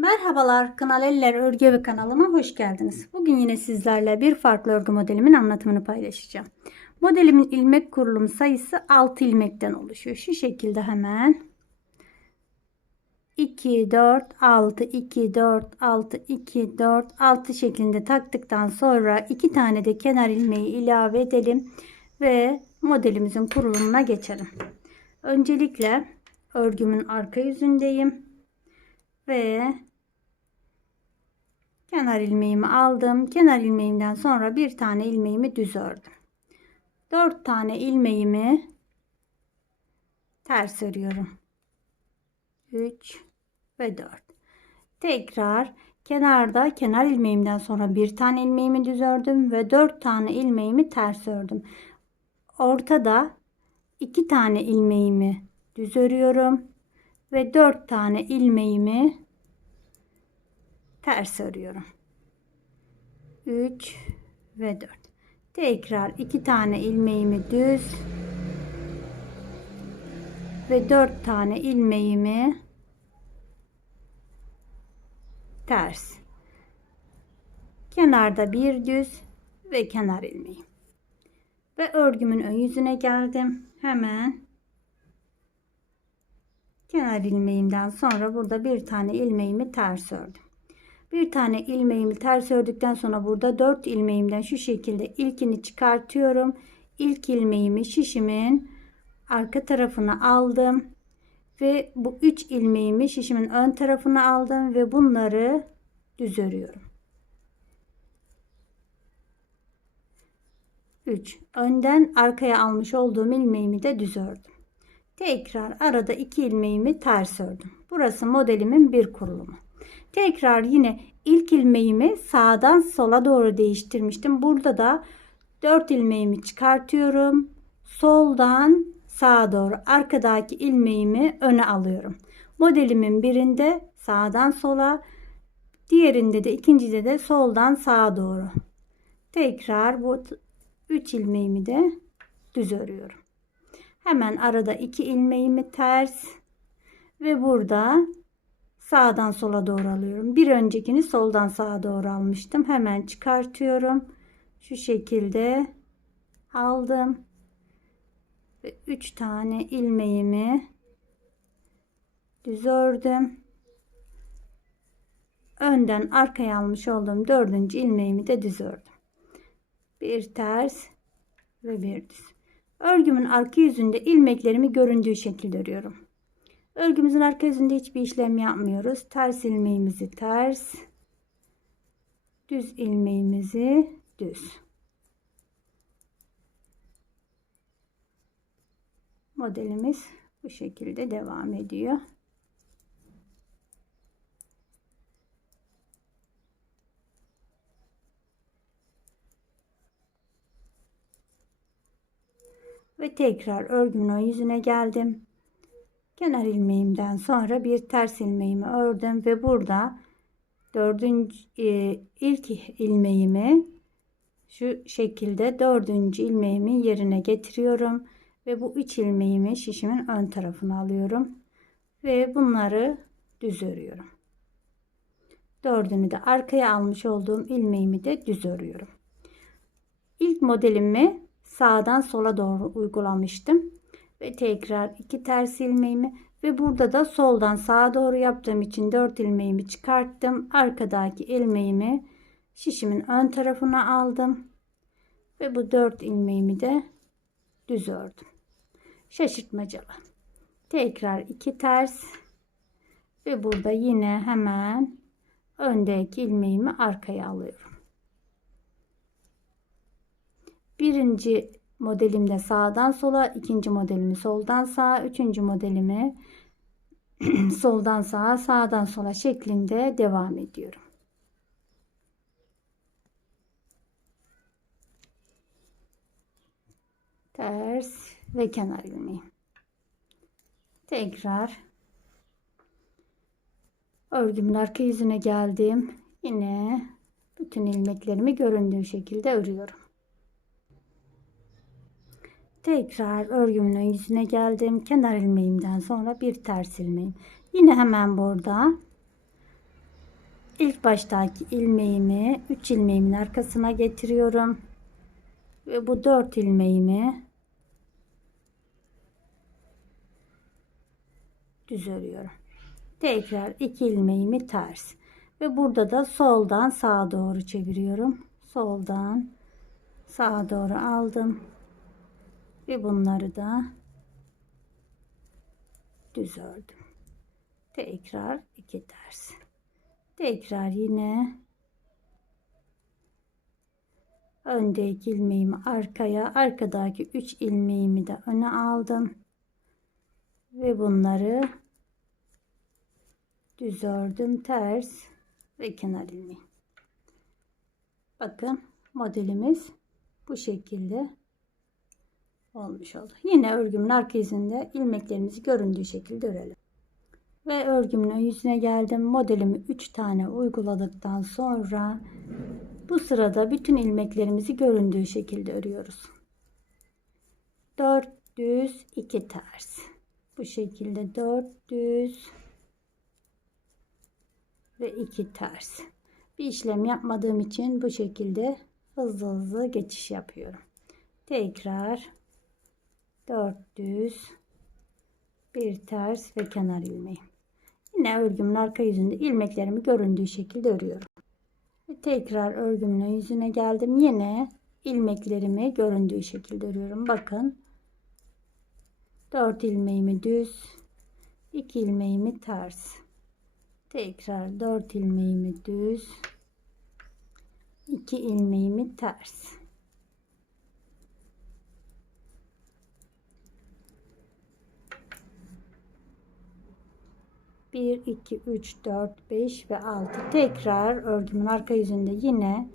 Merhabalar Kanal Eller Örgü Evi kanalıma hoş geldiniz. Bugün yine sizlerle bir farklı örgü modelimin anlatımını paylaşacağım. Modelimin ilmek kurulum sayısı 6 ilmekten oluşuyor. Şu şekilde hemen 2 4 6 2 4 6 2 4 6 şeklinde taktıktan sonra iki tane de kenar ilmeği ilave edelim ve modelimizin kurulumuna geçelim. Öncelikle örgümün arka yüzündeyim ve kenar ilmeğimi aldım. Kenar ilmeğimden sonra bir tane ilmeğimi düz ördüm. 4 tane ilmeğimi ters örüyorum. 3 ve 4. Tekrar kenarda kenar ilmeğimden sonra bir tane ilmeğimi düz ördüm ve 4 tane ilmeğimi ters ördüm. Ortada 2 tane ilmeğimi düz örüyorum ve 4 tane ilmeğimi ters örüyorum. 3 ve 4. Tekrar 2 tane ilmeğimi düz ve 4 tane ilmeğimi ters. Kenarda bir düz ve kenar ilmeği. Ve örgümün ön yüzüne geldim. Hemen kenar ilmeğimden sonra burada bir tane ilmeğimi ters ördüm. Bir tane ilmeğimi ters ördükten sonra burada 4 ilmeğimden şu şekilde ilkini çıkartıyorum. İlk ilmeğimi şişimin arka tarafına aldım ve bu 3 ilmeğimi şişimin ön tarafına aldım ve bunları düz örüyorum. 3 önden arkaya almış olduğum ilmeğimi de düz ördüm. Tekrar arada 2 ilmeğimi ters ördüm. Burası modelimin bir kurulumu. Tekrar yine ilk ilmeğimi sağdan sola doğru değiştirmiştim. Burada da 4 ilmeğimi çıkartıyorum. Soldan sağa doğru arkadaki ilmeğimi öne alıyorum. Modelimin birinde sağdan sola, diğerinde de ikincide de soldan sağa doğru. Tekrar bu 3 ilmeğimi de düz örüyorum. Hemen arada 2 ilmeğimi ters ve burada sağdan sola doğru alıyorum. Bir öncekini soldan sağa doğru almıştım. Hemen çıkartıyorum. Şu şekilde aldım. Ve 3 tane ilmeğimi düz ördüm. Önden arkaya almış olduğum dördüncü ilmeğimi de düz ördüm. Bir ters ve bir düz. Örgümün arka yüzünde ilmeklerimi göründüğü şekilde örüyorum. Örgümüzün arka hiçbir işlem yapmıyoruz. Ters ilmeğimizi ters, düz ilmeğimizi düz. Modelimiz bu şekilde devam ediyor. Ve tekrar örgümün yüzüne geldim kenar ilmeğimden sonra bir ters ilmeğimi ördüm ve burada dördüncü e, ilk ilmeğimi şu şekilde dördüncü ilmeğimi yerine getiriyorum ve bu üç ilmeğimi şişimin ön tarafına alıyorum ve bunları düz örüyorum. Dördünü de arkaya almış olduğum ilmeğimi de düz örüyorum. İlk modelimi sağdan sola doğru uygulamıştım ve tekrar iki ters ilmeğimi ve burada da soldan sağa doğru yaptığım için 4 ilmeğimi çıkarttım. Arkadaki ilmeğimi şişimin ön tarafına aldım. Ve bu 4 ilmeğimi de düz ördüm. Şaşırtmacalı. Tekrar iki ters ve burada yine hemen öndeki ilmeğimi arkaya alıyorum. Birinci modelimde sağdan sola, ikinci modelimi soldan sağa, üçüncü modelimi soldan sağa, sağdan sola şeklinde devam ediyorum. Ters ve kenar ilmeği. Tekrar örgümün arka yüzüne geldim. Yine bütün ilmeklerimi göründüğü şekilde örüyorum. Tekrar örgümün yüzüne geldim. Kenar ilmeğimden sonra bir ters ilmeğim. Yine hemen burada ilk baştaki ilmeğimi 3 ilmeğimin arkasına getiriyorum. Ve bu 4 ilmeğimi düz örüyorum. Tekrar 2 ilmeğimi ters. Ve burada da soldan sağa doğru çeviriyorum. Soldan sağa doğru aldım. Ve bunları da düz ördüm. Tekrar iki ters. Tekrar yine öndeki ilmeğimi arkaya, arkadaki 3 ilmeğimi de öne aldım. Ve bunları düz ördüm ters ve kenar ilmeği. Bakın modelimiz bu şekilde olmuş oldu. Yine örgümün arka yüzünde ilmeklerimizi göründüğü şekilde örelim. Ve örgümün yüzüne geldim. Modelimi 3 tane uyguladıktan sonra bu sırada bütün ilmeklerimizi göründüğü şekilde örüyoruz. 4 düz 2 ters. Bu şekilde 4 düz ve 2 ters. Bir işlem yapmadığım için bu şekilde hızlı hızlı geçiş yapıyorum. Tekrar 4 düz bir ters ve kenar ilmeği. Yine örgümün arka yüzünde ilmeklerimi göründüğü şekilde örüyorum. Ve tekrar örgümün yüzüne geldim. Yine ilmeklerimi göründüğü şekilde örüyorum. Bakın 4 ilmeğimi düz 2 ilmeğimi ters tekrar 4 ilmeğimi düz 2 ilmeğimi ters bir iki üç dört beş ve altı tekrar örgümün arka yüzünde yine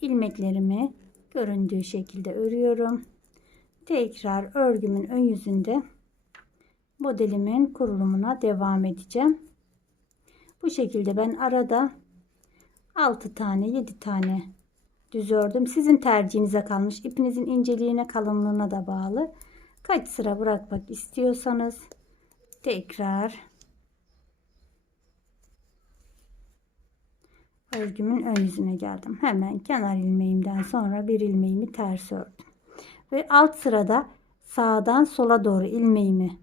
ilmeklerimi göründüğü şekilde örüyorum tekrar örgümün ön yüzünde modelimin kurulumuna devam edeceğim bu şekilde ben arada 6 tane 7 tane düz ördüm. Sizin tercihinize kalmış. İpinizin inceliğine kalınlığına da bağlı. Kaç sıra bırakmak istiyorsanız tekrar örgümün ön yüzüne geldim. Hemen kenar ilmeğimden sonra bir ilmeğimi ters ördüm. Ve alt sırada sağdan sola doğru ilmeğimi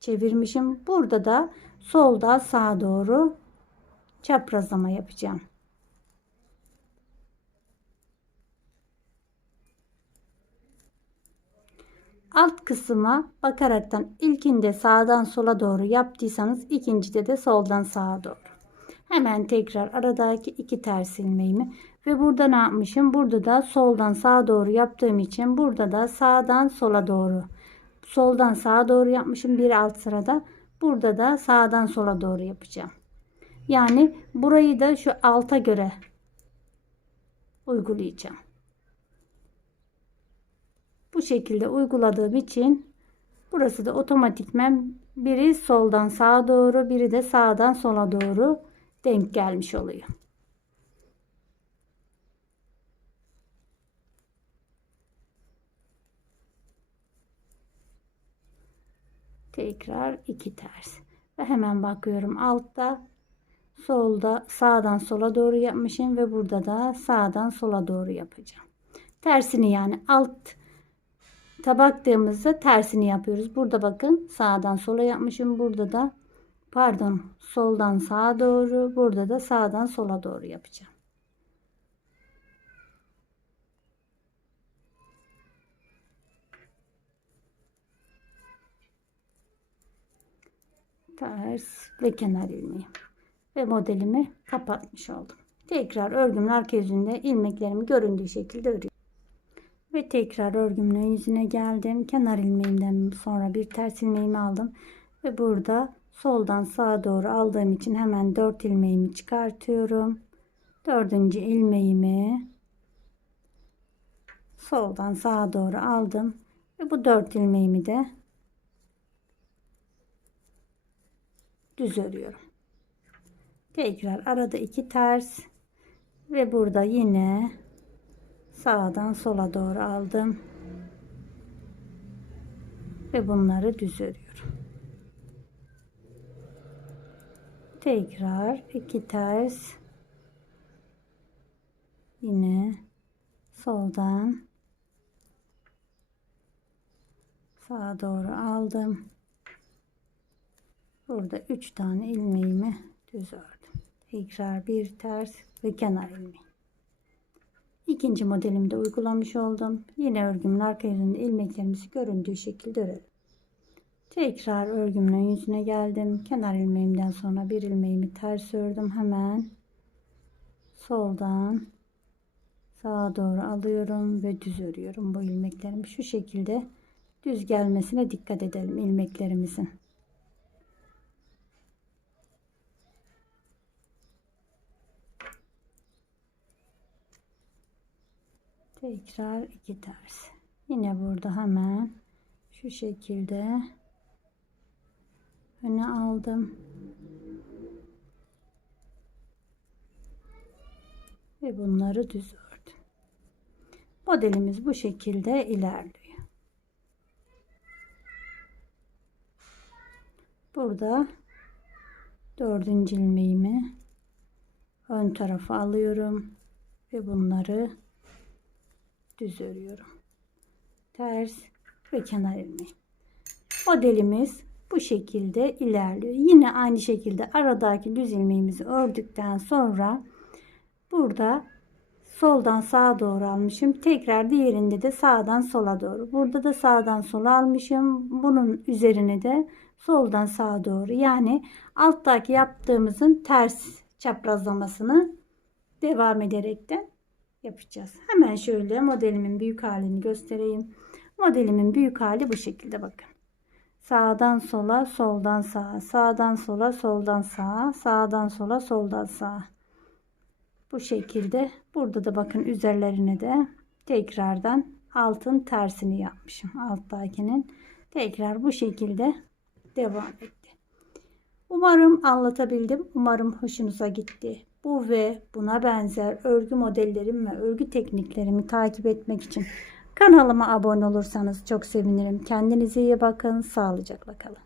çevirmişim. Burada da solda sağa doğru çaprazlama yapacağım. Alt kısma bakaraktan ilkinde sağdan sola doğru yaptıysanız ikincide de soldan sağa doğru. Hemen tekrar aradaki iki ters ilmeğimi ve burada ne yapmışım? Burada da soldan sağa doğru yaptığım için burada da sağdan sola doğru. Soldan sağa doğru yapmışım bir alt sırada. Burada da sağdan sola doğru yapacağım. Yani burayı da şu alta göre uygulayacağım. Bu şekilde uyguladığım için burası da otomatikmen biri soldan sağa doğru biri de sağdan sola doğru denk gelmiş oluyor. tekrar iki ters. Ve hemen bakıyorum altta. Solda sağdan sola doğru yapmışım ve burada da sağdan sola doğru yapacağım. Tersini yani alt baktığımızda tersini yapıyoruz. Burada bakın sağdan sola yapmışım burada da pardon soldan sağa doğru burada da sağdan sola doğru yapacağım ters ve kenar ilmeği ve modelimi kapatmış oldum. Tekrar örgümün arka yüzünde ilmeklerimi göründüğü şekilde örüyorum. Ve tekrar örgümün yüzüne geldim. Kenar ilmeğimden sonra bir ters ilmeğimi aldım. Ve burada soldan sağa doğru aldığım için hemen 4 ilmeğimi çıkartıyorum. Dördüncü ilmeğimi soldan sağa doğru aldım. Ve bu 4 ilmeğimi de düz örüyorum. Tekrar arada iki ters ve burada yine sağdan sola doğru aldım. Ve bunları düz örüyorum. Tekrar iki ters yine soldan sağa doğru aldım. Burada üç tane ilmeğimi düz ördüm. Tekrar bir ters ve kenar ilmeği. İkinci modelimde uygulamış oldum. Yine örgümün arka yüzünde ilmeklerimizi göründüğü şekilde örelim. Tekrar örgümün yüzüne geldim. Kenar ilmeğimden sonra bir ilmeğimi ters ördüm. Hemen soldan sağa doğru alıyorum ve düz örüyorum bu ilmeklerimi. Şu şekilde düz gelmesine dikkat edelim ilmeklerimizin. Tekrar iki ters. Yine burada hemen şu şekilde öne aldım. Ve bunları düz ördüm. Modelimiz bu şekilde ilerliyor. Burada dördüncü ilmeğimi ön tarafa alıyorum ve bunları düz örüyorum. Ters ve kenar ilmeği. Modelimiz bu şekilde ilerliyor. Yine aynı şekilde aradaki düz ilmeğimizi ördükten sonra burada soldan sağa doğru almışım. Tekrar diğerinde de sağdan sola doğru. Burada da sağdan sola almışım. Bunun üzerine de soldan sağa doğru. Yani alttaki yaptığımızın ters çaprazlamasını devam ederekten yapacağız. Hemen şöyle modelimin büyük halini göstereyim. Modelimin büyük hali bu şekilde bakın. Sağdan sola, soldan sağa, sağdan sola, soldan sağa, sağdan sola, soldan sağa. Bu şekilde. Burada da bakın üzerlerine de tekrardan altın tersini yapmışım. Alttakinin tekrar bu şekilde devam etti. Umarım anlatabildim. Umarım hoşunuza gitti. Bu ve buna benzer örgü modellerim ve örgü tekniklerimi takip etmek için kanalıma abone olursanız çok sevinirim. Kendinize iyi bakın. Sağlıcakla kalın.